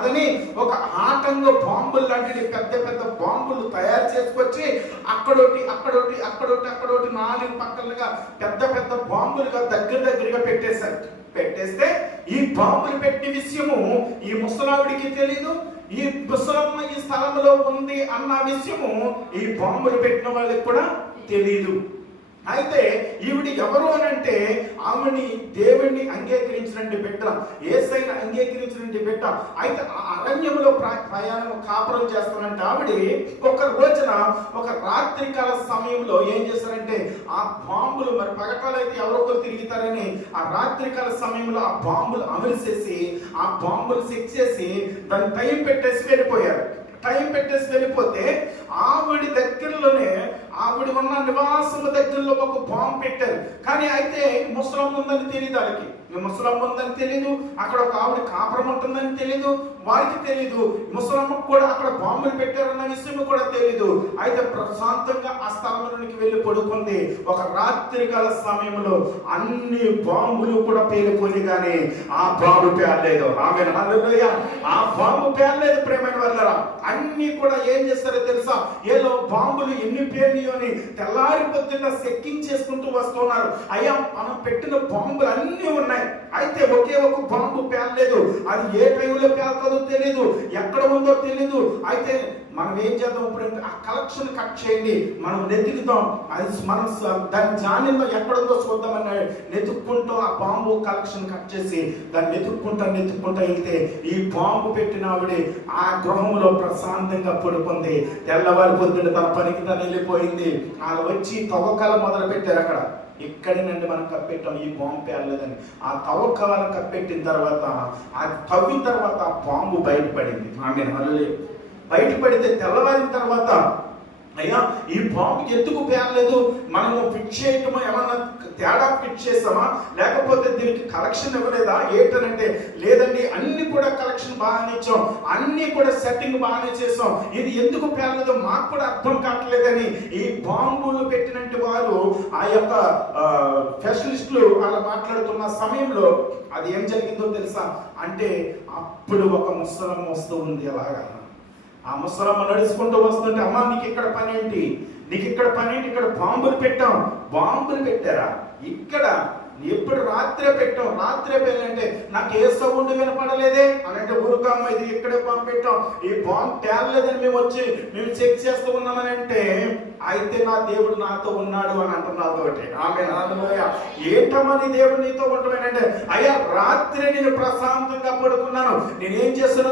కాదని ఒక ఆటంక బాంబులు లాంటి పెద్ద పెద్ద బాంబులు తయారు చేసుకొచ్చి అక్కడొకటి అక్కడొకటి అక్కడొకటి అక్కడొకటి 4 పక్కలుగా పెద్ద పెద్ద బాంబులుగా దగ్గరగా పెట్టేశారు. పెట్టేస్తే ఈ బాంబులు పెట్టిన విషయము ఈ ముసలావిడికి తెలీదు, ఈ ముసలమ్మ ఈ స్థలంలో ఉంది అన్న విషయము ఈ బాంబులు పెట్టిన వాళ్ళకి కూడా తెలీదు. అయితే ఈవిడి ఎవరు అని అంటే ఆమెని దేవుణ్ణి అంగీకరించినటువంటి బిడ్డ, యేసయ్యను అంగీకరించినటువంటి బిడ్డ. అయితే ఆ అరణ్యంలో ప్రయాణం కాపురం చేస్తానంటే ఆవిడ ఒక రోజున ఒక రాత్రికాల సమయంలో ఏం చేస్తారంటే ఆ బాంబులు, మరి పగటాలు అయితే ఎవరొకరు తిరుగుతారని ఆ రాత్రికాల సమయంలో ఆ బాంబులు అమర్చేసి ఆ బాంబులు సెట్ చేసి దాన్ని టైం పెట్టేసి వెళ్ళిపోయారు. టైం పెట్టేసి వెళ్ళిపోతే ఆవిడ దగ్గరలోనే ఆవిడ ఉన్న నివాసము దగ్గరలో ఒక బాంబు పెట్టారు. కానీ అయితే ముసలమ్మ ఉందని తెలియదు, వాళ్ళకి ముసలమ్మ ఉందని తెలీదు, అక్కడ ఒక ఆవిడ కాపురం ఉంటుందని తెలీదు, వారికి తెలీదు. ముసలమ్మకు కూడా అక్కడ బాంబులు పెట్టారన్న విషయం కూడా తెలీదు. అయితే ప్రశాంతంగా ఆ స్థలంలోనికి వెళ్ళి పడుకుంది. ఒక రాత్రికాల సమయంలో అన్ని బాంబులు కూడా పేలిపోయి కానీ ఆ బాంబు పేర్లేదు. ఆమెను హల్లెలూయా. ఆ బాంబు పేర్లేదు ప్రేమైన వాళ్ళరా. అన్ని కూడా ఏం చేస్తారో తెలుసా, ఏదో బాంబులు ఎన్ని పేర్నియో అని తెల్లారి పొద్దున్న సెక్కింగ్ చేసుకుంటూ వస్తున్నారు. అయ్యా మనం పెట్టిన బాంబులు అన్నీ ఉన్నాయి, అయితే ఒకే ఒక బాంబు పేర్లేదు. అది ఏ టైంలో పేలుతుందో తెలీదు, ఎక్కడ ఉందో తెలీదు. అయితే మనం ఏం చేద్దాం, ఇప్పుడు ఆ కలెక్షన్ కట్ చేయండి, మనం వెతుకుదాం, అది మనం దాని జాన్యంలో ఎక్కడుందో చూద్దామని వెతుక్కుంటూ ఆ బాంబు కలెక్షన్ కట్ చేసి దాన్ని వెతుక్కుంటా వెళ్తే ఈ బాంబు పెట్టిన ఆవిడ ఆ గృహంలో ప్రశాంతంగా పడుకుంది. తెల్లవారి పొద్దున్న తన పనికి తను వెళ్ళిపోయింది. వాళ్ళు వచ్చి తవ్వకాలు మొదలు పెట్టారు. అక్కడ ఇక్కడేనండి మనం కప్పెట్టాం, ఈ బాంబు పేర్లేదని. ఆ తవ్వకాలను కప్పెట్టిన తర్వాత అది తవ్విన తర్వాత ఆ బాంబు బయటపడింది. ఆమె హల్లెలూయా. బయటపడితే తెల్లవారిన తర్వాత అయ్యా ఈ బాంబు ఎందుకు పేర్లేదు, మనము ఫిట్ చేయటము ఏమన్నా తేడా ఫిట్ చేస్తామా, లేకపోతే దీనికి కలెక్షన్ ఇవ్వలేదా ఏంటనంటే, లేదండి అన్ని కూడా కలెక్షన్ బాగానే ఇచ్చాం, అన్ని కూడా సెట్టింగ్ బాగానే చేసాం, ఇది ఎందుకు పేర్లేదు మాకు కూడా అర్థం కావట్లేదని ఈ బాంబులు పెట్టినట్టు వారు ఆ యొక్క స్పెషలిస్టులు అలా మాట్లాడుతున్న సమయంలో అది ఏం జరిగిందో తెలుసా అంటే, అప్పుడు ఒక ముసలమ్మ వస్తూ ఉంది. అలాగా ఆ ముసలమ్మ నడుచుకుంటూ వస్తుంటే, అమ్మా నీకు ఇక్కడ పని ఏంటి, నీకు ఇక్కడ పని ఏంటి, ఇక్కడ బాంబులు పెట్టాం. బాంబులు పెట్టారా ఇక్కడ, ఎప్పుడు రాత్రే పెట్టాం, రాత్రే పెళ్ళంటే నాకు ఏ సౌండ్ వినపడలేదే అని అంటే, ఊరుకమ్మ ఇది ఇక్కడే బాంబు పెట్టాం, ఈ బాంబు తేలలేదని మేము చెక్ చేస్తూ ఉన్నామని అంటే, అయితే నా దేవుడు నాతో ఉన్నాడు అని అంటున్నారు. తోటి ఆమె హల్లెలూయా. ఏంటమ్మని దేవుడు నీతో ఉండమని అంటే, అయ్యా రాత్రి నేను ప్రశాంతంగా పడుకున్నాను, నేనేం చేస్తున్నాను